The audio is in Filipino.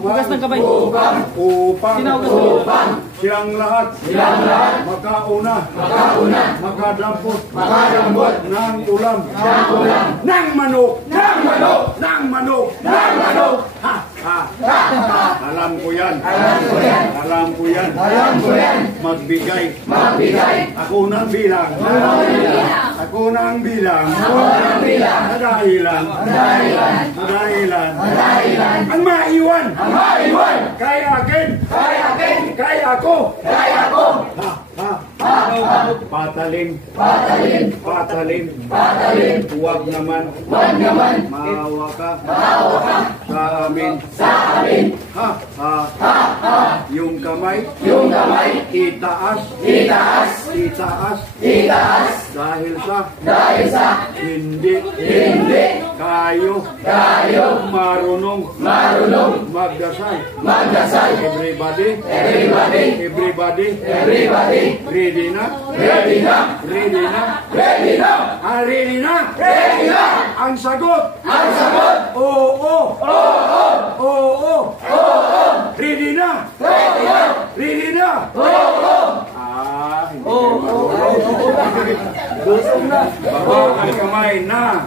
Hugas ng kamay. Upang silang lahat makauna makadampot ng ulam ng manok. Alam ko yan. Magbigay. Ako nang bilang. Dahilan. Ang maiwan. Kay akin. Kay ako. Patalin. Huwag naman. Maawa ka. Sa amin. Yung kamay. Itaas. Dahil sa hindi kayo marunong magdasal. Everybody. Ready na? Ang sagot. Oo. Ready na? Baba ang kamay na.